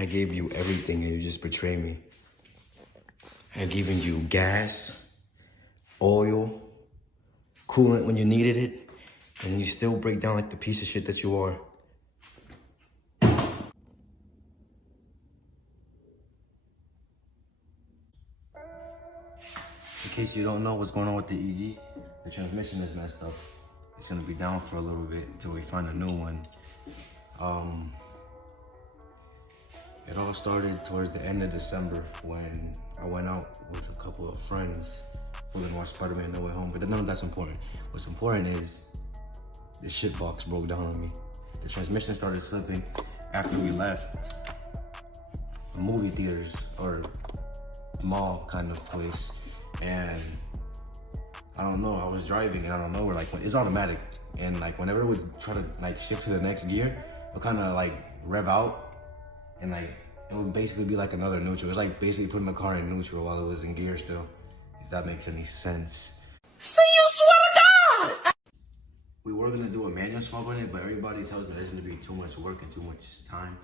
I gave you everything and you just betrayed me. I had given you gas, oil, coolant when you needed it, and you still break down like the piece of shit that you are. In case you don't know what's going on with the EG, the transmission is messed up. It's gonna be down for a little bit until we find a new one. It all started towards the end of December when I went out with a couple of friends. We didn't watch Spider-Man No Way Home, but none of that's important. What's important is the shit box broke down on me. The transmission started slipping after we left the movie theaters or mall kind of place. And I don't know, I was driving and I don't know, where like, it's automatic. And like whenever we try to like shift to the next gear, it'll kind of like rev out and like, it would basically be like another neutral. It was like basically putting the car in neutral while it was in gear still, if that makes any sense. See, you swear to God! We were gonna do a manual swap on it, but everybody tells me there's gonna be too much work and too much time.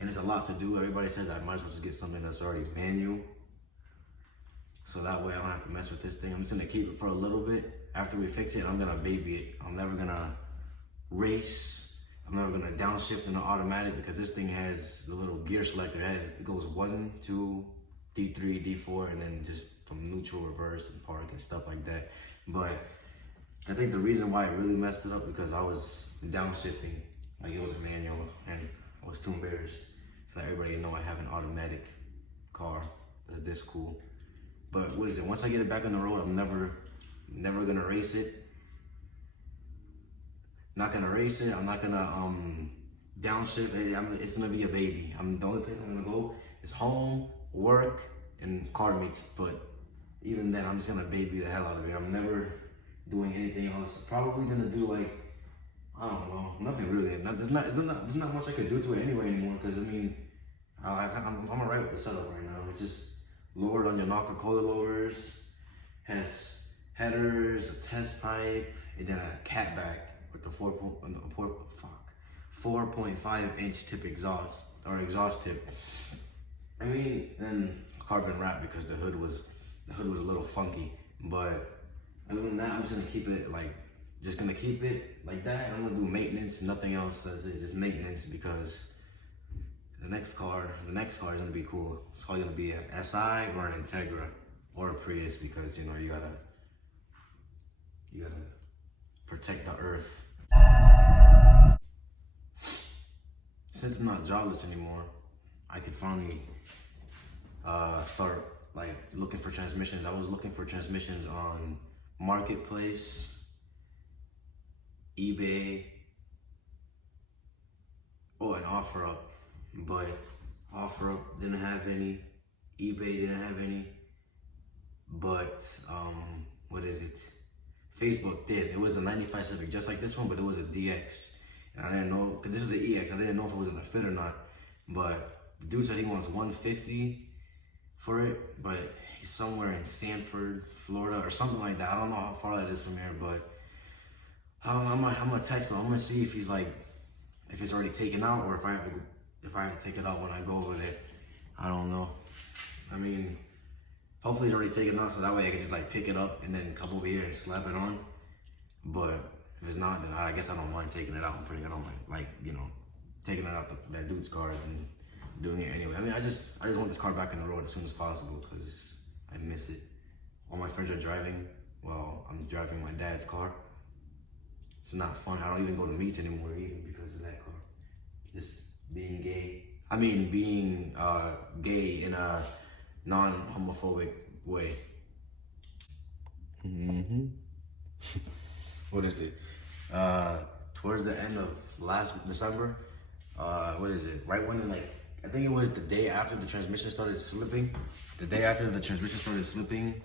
And it's a lot to do. Everybody says I might as well just get something that's already manual. So that way I don't have to mess with this thing. I'm just gonna keep it for a little bit. After we fix it, I'm gonna baby it. I'm never gonna race. I'm never gonna downshift in the automatic because this thing has the little gear selector. It goes 1, 2, D3, D4, and then just from neutral, reverse, and park and stuff like that. But I think the reason why it really messed it up because I was downshifting, like it was a manual, and I was too embarrassed to let everybody know I have an automatic car that's this cool. But what is it? Once I get it back on the road, I'm never gonna race it. Not gonna race it. I'm not gonna downshift. It's gonna be a baby. The only place I'm gonna go is home, work, and car meets. But even then, I'm just gonna baby the hell out of it. I'm never doing anything else. Probably gonna do like, I don't know, nothing really. There's not much I could do to it anyway anymore. Because I mean, I'm alright with the setup right now. It's just lowered on your knocker coilovers, has headers, a test pipe, and then a catback with the 4.5 inch tip exhaust tip. I mean, then carbon wrap because the hood was a little funky. But other than that, I'm just gonna keep it like that. I'm gonna do maintenance, nothing else. That's it, just maintenance because the next car is gonna be cool. It's probably gonna be an SI or an Integra or a Prius because you know you gotta protect the earth. Since I'm not jobless anymore, I could finally start like looking for transmissions. I was looking for transmissions on Marketplace, eBay, and OfferUp. But OfferUp didn't have any, eBay didn't have any, but what is it? Facebook did. It was a 95 Civic, just like this one, but it was a DX. And I didn't know, because this is an EX, I didn't know if it was gonna fit or not. But the dude said he wants 150 for it, but he's somewhere in Sanford, Florida, or something like that. I don't know how far that is from here, but I'm gonna text him. I'm gonna see if he's like, if it's already taken out, or if I have to take it out when I go over there. I don't know. I mean, hopefully it's already taken out, so that way I can just like pick it up and then come over here and slap it on. But if it's not, then I guess I don't mind taking it out and putting it on my, like, you know, taking it out that dude's car and doing it anyway. I mean, I just want this car back on the road as soon as possible because I miss it. All my friends are driving. Well, I'm driving my dad's car. It's not fun. I don't even go to meets anymore even because of that car. Just being gay. I mean, being gay in a non-homophobic way. What is it? Towards the end of last December, what is it? Right when I think it was the day after the transmission started slipping. The day after the transmission started slipping.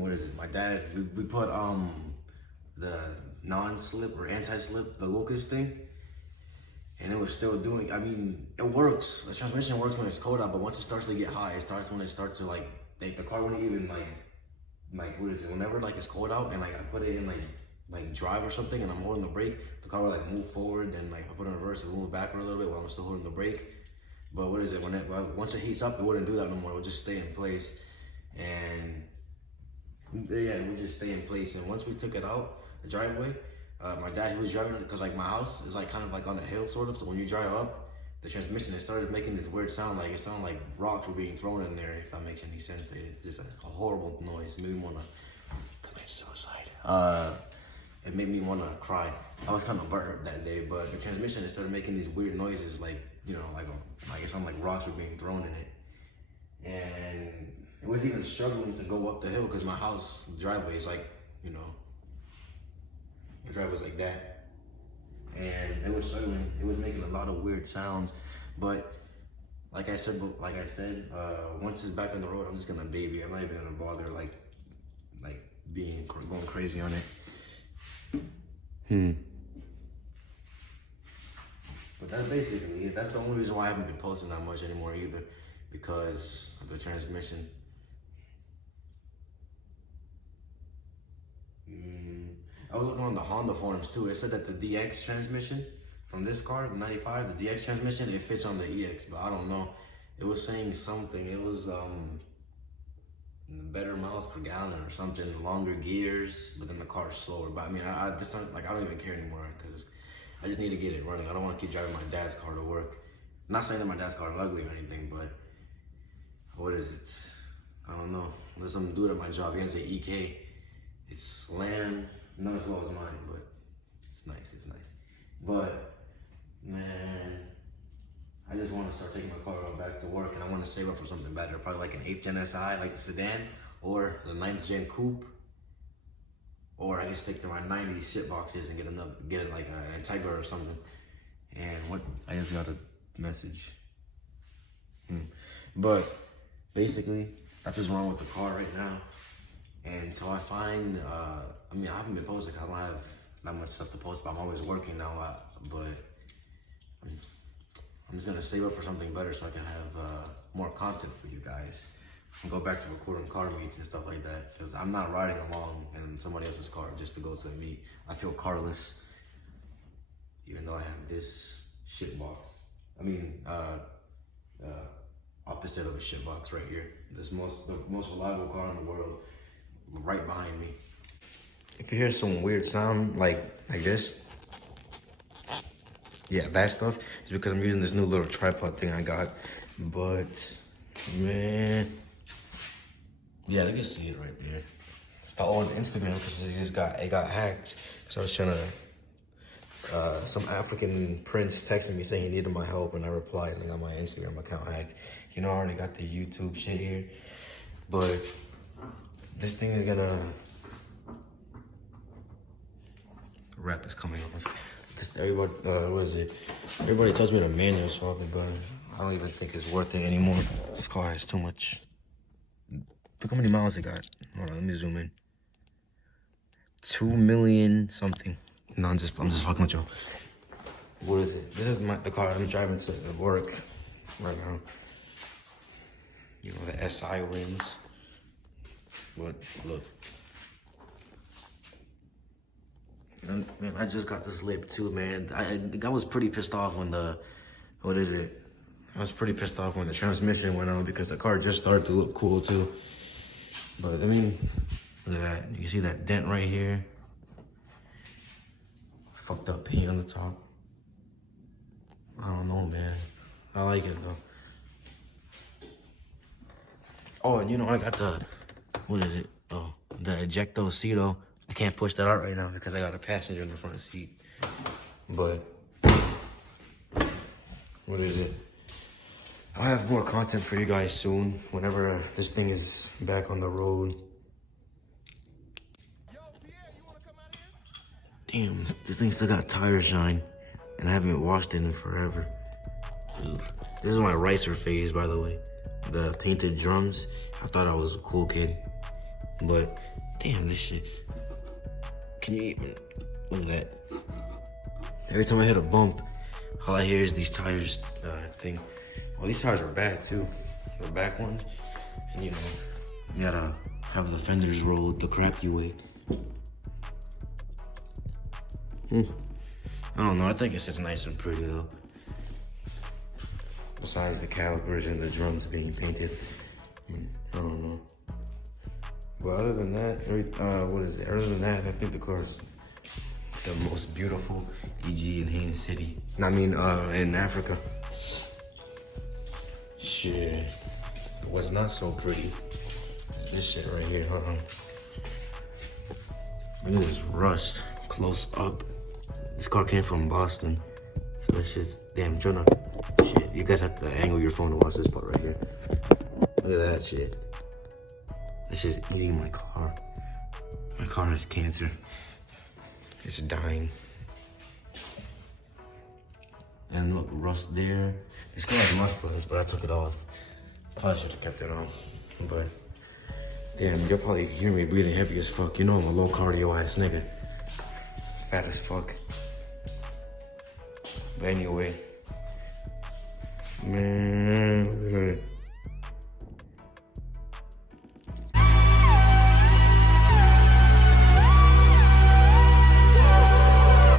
What is it? My dad, we put the non-slip or anti-slip, the locust thing. And it was still doing, I mean, it works. The transmission works when it's cold out, but once it starts to get hot, it starts when it starts to the car wouldn't even what is it? Whenever it's cold out and I put it in like drive or something, and I'm holding the brake, the car will like move forward, then like I put it in reverse, it will move backward a little bit while I'm still holding the brake. But what is it? Once it heats up, it wouldn't do that no more. It would just stay in place, and yeah, it would just stay in place. And once we took it out the driveway, my dad, he was driving it because like my house is like kind of like on a hill sort of. So when you drive up, the transmission, it started making this weird sound, like it sounded like rocks were being thrown in there. If that makes any sense, it just a horrible noise. It made me wanna commit suicide. It made me wanna cry. I was kind of burnt that day, but the transmission, it started making these weird noises, like, you know, like it sounded like rocks were being thrown in it. And it was even struggling to go up the hill because my house driveway is like, you know, the driveway's like that. And it was struggling. It was making a lot of weird sounds. But like I said, once it's back on the road, I'm just gonna baby. I'm not even gonna bother like going crazy on it. But that's basically it. That's the only reason why I haven't been posting that much anymore either, because of the transmission. I was looking on the Honda forums too. It said that the DX transmission from this car, the 95, the DX transmission, it fits on the EX, but I don't know. It was saying something. It was better miles per gallon or something, longer gears, but then the car's slower. But I mean, this time, like, I don't even care anymore because I just need to get it running. I don't want to keep driving my dad's car to work. Not saying that my dad's car is ugly or anything, but what is it? I don't know. There's some dude at my job. He has an EK. It's slam, not as low as mine, but it's nice. It's nice. But man, I just want to start taking my car back to work, and I want to save up for something better. Probably like an 8th Gen SI, like the sedan, or the 9th Gen Coupe. Or I can stick to my 90s shit boxes and get like an Integra or something. And what? I just got a message. But basically, that's what's wrong with the car right now. And until I find, I mean, I haven't been posting. I don't have that much stuff to post, but I'm always working now. But I'm just gonna save up for something better so I can have more content for you guys. And go back to recording car meets and stuff like that, because I'm not riding along in somebody else's car just to go to a meet. I feel carless, even though I have this shit box. I mean, opposite of a shit box right here. The most reliable car in the world, right behind me. If you hear some weird sound like this, yeah, that stuff is because I'm using this new little tripod thing I got. But man, yeah, you can see it right there. It's on Instagram because it got hacked. So I was trying to, some African prince texted me saying he needed my help, and I replied, and I got my Instagram account hacked. You know, I already got the YouTube shit here, but this thing is gonna, wrap is coming off. Everybody, what is it? Everybody tells me to manual swap it, but I don't even think it's worth it anymore. This car has too much. Look how many miles it got. Hold on, let me zoom in. 2 million something. No, I'm just fucking with you. What is it? This is the car I'm driving to work right now. You know, the SI wins. But look. Man, I just got this lip too, man. I was pretty pissed off when what is it? I was pretty pissed off when the transmission went on because the car just started to look cool too. But I mean, look at that. You see that dent right here? Fucked up paint on the top. I don't know, man. I like it though. Oh, and you know, I got the, what is it? Oh, the ejecto seat. I can't push that out right now because I got a passenger in the front seat. But what is it? I'll have more content for you guys soon whenever this thing is back on the road. Yo, Pierre, you wanna come out here? Damn, this thing still got tire shine, and I haven't washed it in forever. Oof. This is my ricer phase, by the way. The painted drums. I thought I was a cool kid, but damn, this shit. Can you even, look at that. Every time I hit a bump, all I hear is these tires thing. Well, these tires are bad too, the back ones. And you know, you gotta have the fenders rolled the crappy way. I don't know. I think it's just nice and pretty though. Besides the calipers and the drums being painted, I don't know. But other than that, what is it? Other than that, I think the car is the most beautiful EG in Haines City. In Africa. Shit. What's not so pretty is this shit right here. Hold on. Look at this rust close up. This car came from Boston. So it's just, damn, Jonah. Shit, you guys have to angle your phone to watch this part right here. Look at that shit. It's just eating my car. My car has cancer. It's dying. And look, rust there. This car has muscles, but I took it off. Probably should have kept it on. But damn, you'll probably hear me breathing heavy as fuck. You know I'm a low cardio ass nigga. Fat as fuck. But anyway, man.